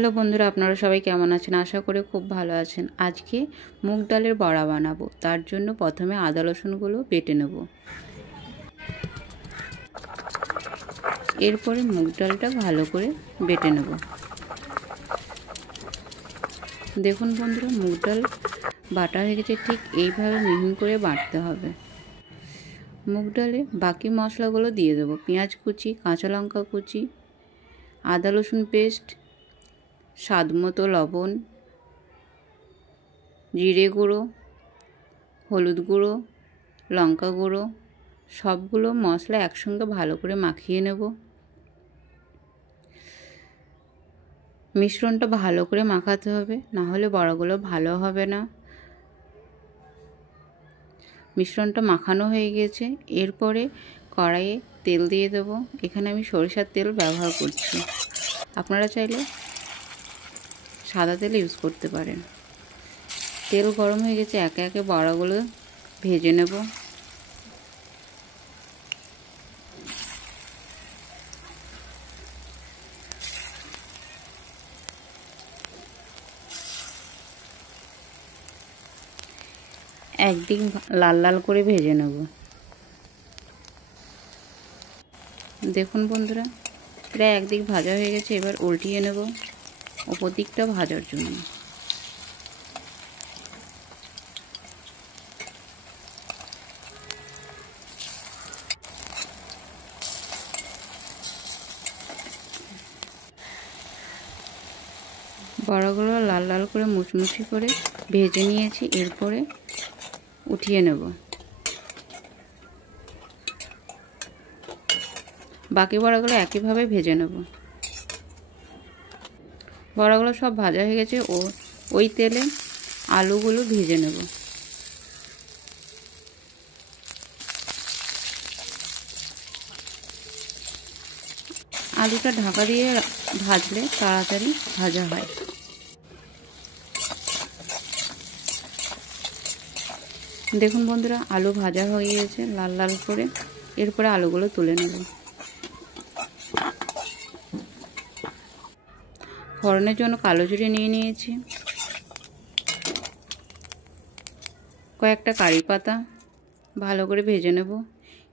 Hello বন্ধুরা, আপনারা সবাই কেমন আছেন? আশা করি খুব ভালো আছেন। আজকে মুগ ডালের বড়া বানাবো। তার জন্য প্রথমে আদা রসুনগুলো বেটে নেব। এরপরে মুগ ডালটা ভালো করে বেটে নেব। দেখুন বন্ধুরা, মুগ ডাল বাটা হয়ে গেছে। ঠিক এইভাবে মিহিন করে বাটতে হবে। মুগ ডালে বাকি মশলাগুলো দিয়ে দেবো। পেঁয়াজ কুচি, কাঁচা লঙ্কা কুচি, আদা রসুন পেস্ট, স্বাদমতো লবণ, জিরে গুঁড়ো, হলুদ গুঁড়ো, লঙ্কা গুঁড়ো, সবগুলো মশলা একসঙ্গে ভালো করে মাখিয়ে নেব। মিশ্রণটা ভালো করে মাখাতে হবে, না হলে বড়াগুলো ভালো হবে না। মিশ্রণটা মাখানো হয়ে গেছে। এরপরে কড়াইয়ে তেল দিয়ে দেবো। এখানে আমি সরিষার তেল ব্যবহার করছি। আপনারা চাইলে সাদা তেল ইউজ করতে পারেন। তেল গরম হয়ে গেছে। একে একে বড়াগুলো ভেজে নেব। একদিক লাল লাল করে ভেজে নেব। দেখুন বন্ধুরা, প্রায় একদিক ভাজা হয়ে গেছে। এবার উল্টিয়ে নেব ওপর দিকটা ভাজার জন্য। বড়াগুলো লাল লাল করে মুচমুচি করে ভেজে নিয়েছি। এরপরে উঠিয়ে নেব। বাকি বড়াগুলো একইভাবে ভেজে নেব। বড়াগুলো সব ভাজা হয়ে গেছে। ওই তেলে আলুগুলো ভেজে নেব। আলুটা ঢাকা দিয়ে ভাজলে তাড়াতাড়ি ভাজা হয়। দেখুন বন্ধুরা, আলু ভাজা হয়ে গেছে লাল লাল করে। এরপরে আলুগুলো তুলে নেব। ফোড়নের জন্য কালো জিরে নিয়ে নিয়েছি, কয়েকটা কারি পাতা ভালো করে ভেজে নেব।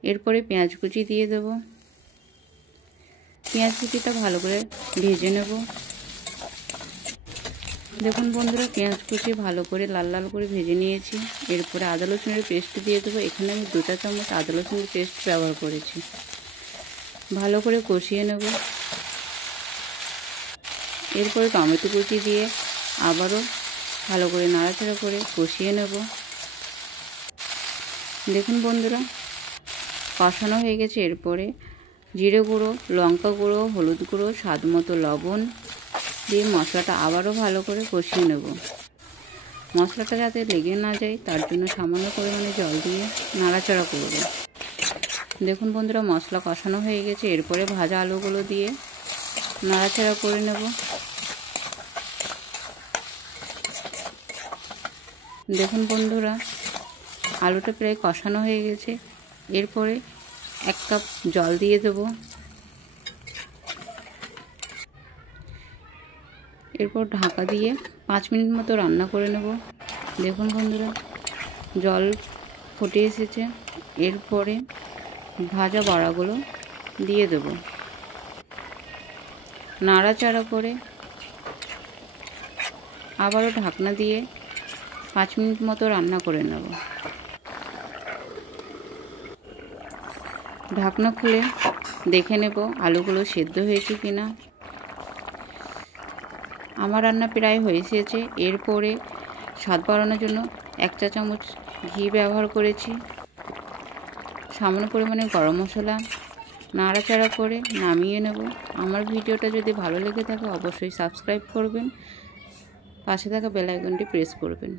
এরপরে পেঁয়াজ কুচি দিয়ে দেব। পেঁয়াজ কুচিটা ভালো করে ভেজে নেব। দেখুন বন্ধুরা, পেঁয়াজ কুচি ভালো করে লাল লাল করে ভেজে নিয়েছি। এরপরে আদা রসুনের পেস্ট দিয়ে দেবো। এখানে আমি 2 চা চামচ আদা রসুনের পেস্ট ব্যবহার করেছি। ভালো করে কষিয়ে নেব। এরপরে টমেটো কুচি দিয়ে আবারও ভালো করে নাড়াচাড়া করে কষিয়ে নেব। দেখুন বন্ধুরা, কষানো হয়ে গেছে। এরপরে জিরে গুঁড়ো, লঙ্কা গুঁড়ো, হলুদ গুঁড়ো, স্বাদমতো লবণ দিয়ে মশলাটা আবারও ভালো করে কষিয়ে নেব। মশলাটা যাতে লেগে না যায় তার জন্য সামান্য পরিমাণে জল দিয়ে নাড়াচাড়া করব। দেখুন বন্ধুরা, মশলা কষানো হয়ে গেছে। এরপরে ভাজা আলুগুলো দিয়ে নাড়াচাড়া করে নেব। দেখুন বন্ধুরা, আলুটা প্রায় কষানো হয়ে গেছে। এরপরে 1 কাপ জল দিয়ে দেব। এরপর ঢাকা দিয়ে 5 মিনিট মতো রান্না করে নেব। দেখুন বন্ধুরা, জল ফুটে এসেছে। এরপরে ভাজা বড়াগুলো দিয়ে দেব। নাড়াচাড়া করে আবারও ঢাকনা দিয়ে 5 মিনিট মতো রান্না করে নেব। ঢাকনা খুলে দেখে নেব আলুগুলো সেদ্ধ হয়েছে কিনা। আমার রান্না প্রায় হয়ে এসেছে। এরপরে স্বাদ বাড়ানোর জন্য 1 চা চামচ ঘি ব্যবহার করেছি, সামান্য পরিমাণে গরম মশলা। নাড়াচাড়া করে নামিয়ে নেব। আমার ভিডিওটা যদি ভালো লেগে থাকে অবশ্যই সাবস্ক্রাইব করবেন, পাশে থাকা বেল আইকনটি প্রেস করবেন।